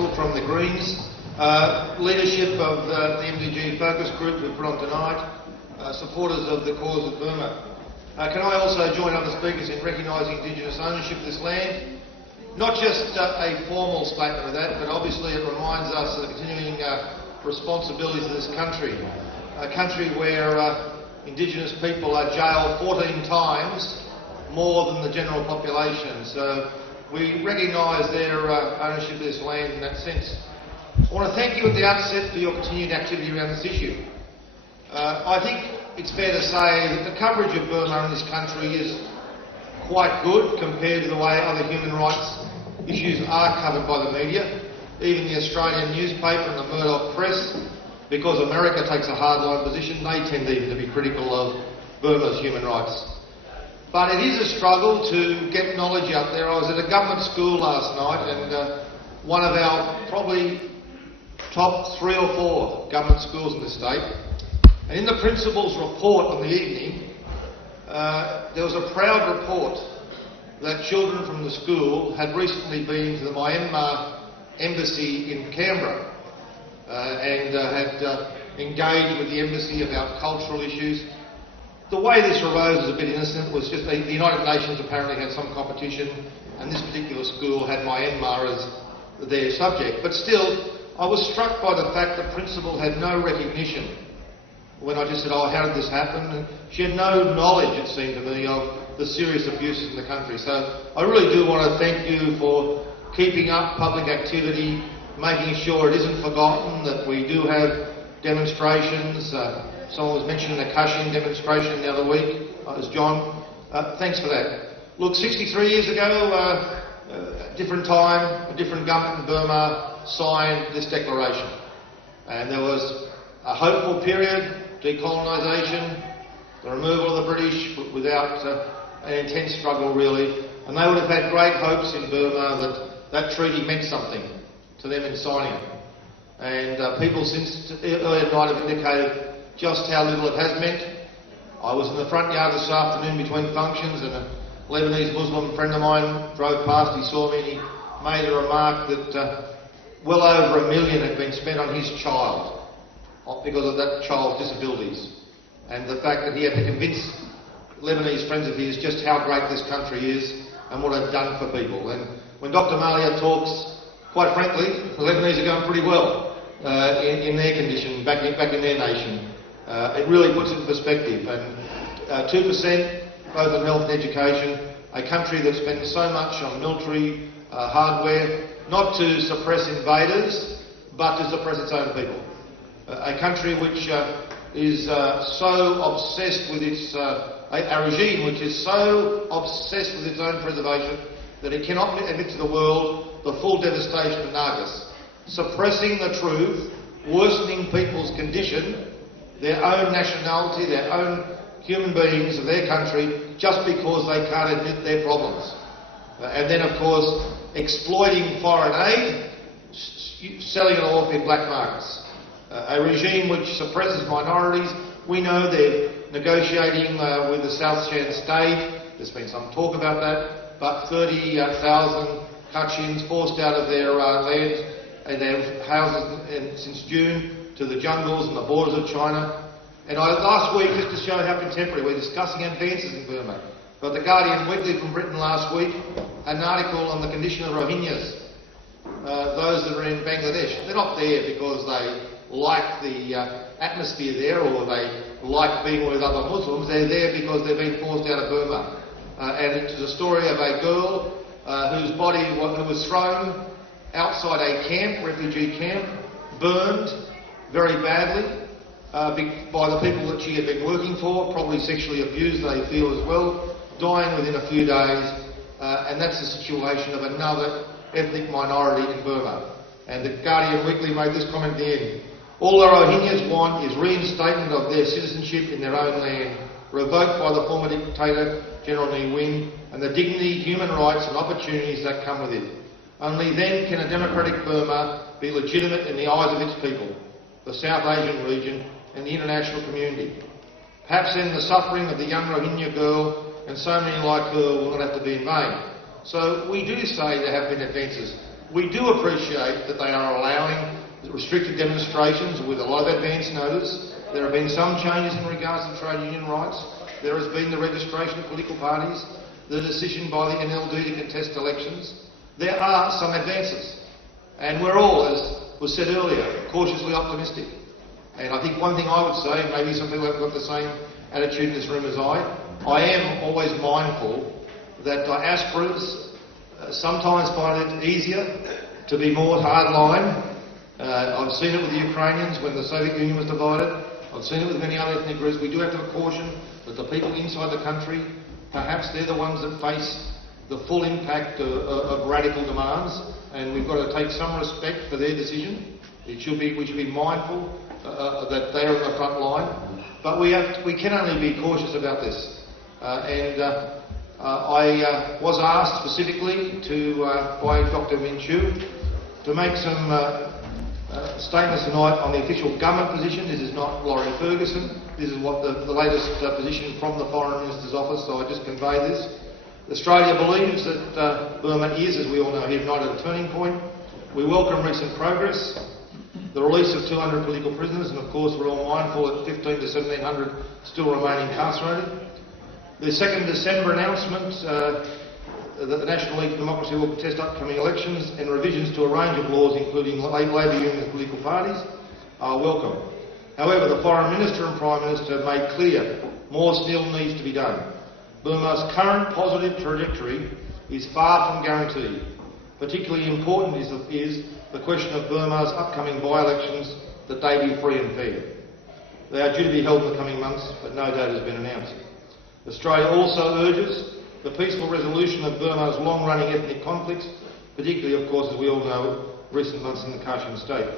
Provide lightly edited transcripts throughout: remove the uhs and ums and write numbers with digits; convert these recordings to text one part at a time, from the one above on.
Council from the Greens, leadership of the MDG focus group who put on tonight, supporters of the cause of Burma. Can I also join other speakers in recognising Indigenous ownership of this land? Not just a formal statement of that, but obviously it reminds us of the continuing responsibilities of this country. A country where Indigenous people are jailed 14 times more than the general population. So we recognise their ownership of this land in that sense. I want to thank you at the outset for your continued activity around this issue. I think it's fair to say that the coverage of Burma in this country is quite good compared to the way other human rights issues are covered by the media. Even the Australian newspaper and the Murdoch press, because America takes a hardline position, they tend even to be critical of Burma's human rights. But it is a struggle to get knowledge out there. I was at a government school last night, and one of our probably top 3 or 4 government schools in the state, and in the principal's report on the evening, there was a proud report that children from the school had recently been to the Myanmar embassy in Canberra and had engaged with the embassy about cultural issues. The way this arose was a bit innocent. It was just the United Nations apparently had some competition, and this particular school had Myanmar as their subject. But still, I was struck by the fact the principal had no recognition when I just said, oh, how did this happen? And she had no knowledge, it seemed to me, of the serious abuses in the country. So I really do want to thank you for keeping up public activity, making sure it isn't forgotten, that we do have demonstrations. Someone was mentioning the Kashin demonstration the other week. It was John. Thanks for that. Look, 63 years ago, a different time, a different government in Burma signed this declaration. And there was a hopeful period, decolonisation, the removal of the British without an intense struggle really. And they would have had great hopes in Burma that that treaty meant something to them in signing it. And people since earlier tonight have indicated just how little it has meant. I was in the front yard this afternoon between functions, and a Lebanese Muslim friend of mine drove past, he saw me and he made a remark that well over $1 million had been spent on his child because of that child's disabilities, and the fact that he had to convince Lebanese friends of his just how great this country is and what it's done for people. And when Dr. Malia talks, quite frankly, the Lebanese are going pretty well in their condition, back in their nation. It really puts it in perspective. And 2% both on health and education, a country that spends so much on military hardware, not to suppress invaders, but to suppress its own people. A country which is so obsessed with its, a regime which is so obsessed with its own preservation that it cannot admit to the world the full devastation of Nagas, suppressing the truth, worsening people's condition, their own nationality, their own human beings of their country, just because they can't admit their problems. And then, of course, exploiting foreign aid, selling it off in black markets. A regime which suppresses minorities. We know they're negotiating with the South Shan state. There's been some talk about that. But 30,000 Kachins forced out of their lands and their houses since June to the jungles and the borders of China. And last week, just to show how contemporary, we're discussing advances in Burma. But the Guardian Weekly from Britain last week, an article on the condition of Rohingyas, those that are in Bangladesh. They're not there because they like the atmosphere there or they like being with other Muslims. They're there because they've been forced out of Burma. And it's the story of a girl whose body was thrown outside a camp, refugee camp, burned very badly by the people that she had been working for, probably sexually abused, they feel as well, dying within a few days. And that's the situation of another ethnic minority in Burma. And the Guardian Weekly made this comment at the end. All the Rohingyas want is reinstatement of their citizenship in their own land, revoked by the former dictator, General Ne Win, and the dignity, human rights and opportunities that come with it. Only then can a democratic Burma be legitimate in the eyes of its people, the South Asian region and the international community. Perhaps then the suffering of the young Rohingya girl and so many like her will not have to be in vain. So we do say there have been advances. We do appreciate that they are allowing restricted demonstrations with a lot of advance notice. There have been some changes in regards to trade union rights. There has been the registration of political parties, the decision by the NLD to contest elections. There are some advances. And we're all, as was said earlier, cautiously optimistic. And I think one thing I would say, and maybe some people have got the same attitude in this room as I am always mindful that diasporas sometimes find it easier to be more hardline. I've seen it with the Ukrainians when the Soviet Union was divided. I've seen it with many other ethnic groups. We do have to caution that the people inside the country, perhaps they're the ones that face the full impact of radical demands, and we've got to take some respect for their decision. We should be mindful that they are at the front line, but we can only be cautious about this. I was asked specifically by Dr. Min Chu to make some statements tonight on the official government position. This is not Laurie Ferguson. This is what the latest position from the Foreign Minister's office, so I just convey this. Australia believes that Burma is, as we all know here, not at a turning point. We welcome recent progress, the release of 200 political prisoners, and of course we're all mindful that 1,500 to 1,700 still remain incarcerated. The 2nd December announcement that the National League for Democracy will contest upcoming elections and revisions to a range of laws, including labour unions and political parties, are welcome. However, the Foreign Minister and Prime Minister have made clear more still needs to be done. Burma's current positive trajectory is far from guaranteed. Particularly important is the question of Burma's upcoming by-elections, that they be free and fair. They are due to be held in the coming months, but no date has been announced. Australia also urges the peaceful resolution of Burma's long-running ethnic conflicts, particularly, of course, as we all know, recent months in the Kachin state.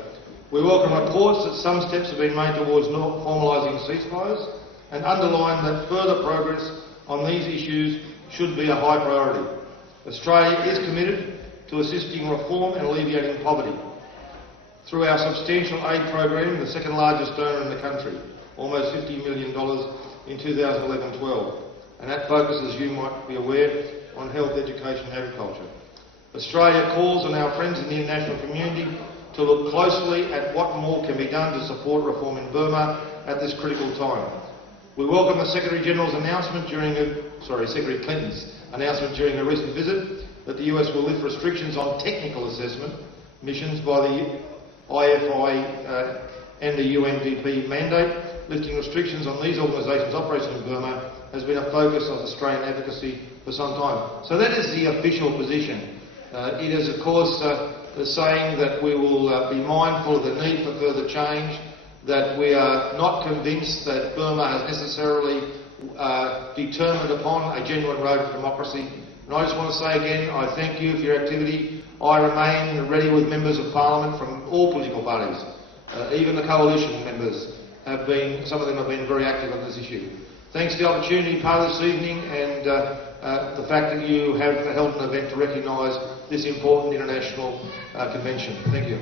We welcome reports that some steps have been made towards formalising ceasefires and underline that further progress on these issues should be a high priority. Australia is committed to assisting reform and alleviating poverty through our substantial aid program, the second largest donor in the country, almost $50 million in 2011-12. And that focuses, you might be aware, on health, education and agriculture. Australia calls on our friends in the international community to look closely at what more can be done to support reform in Burma at this critical time. We welcome the Secretary-General's announcement Secretary Clinton's announcement during a recent visit that the US will lift restrictions on technical assessment missions by the IFI and the UNDP mandate. Lifting restrictions on these organisations' operations in Burma has been a focus of Australian advocacy for some time. So that is the official position. It is, of course, saying that we will be mindful of the need for further change, that we are not convinced that Burma has necessarily determined upon a genuine road to democracy. And I just want to say again, I thank you for your activity. I remain ready with members of Parliament from all political parties. Even the coalition members have been, some of them have been very active on this issue. Thanks for the opportunity part of this evening and the fact that you have held an event to recognise this important international convention. Thank you.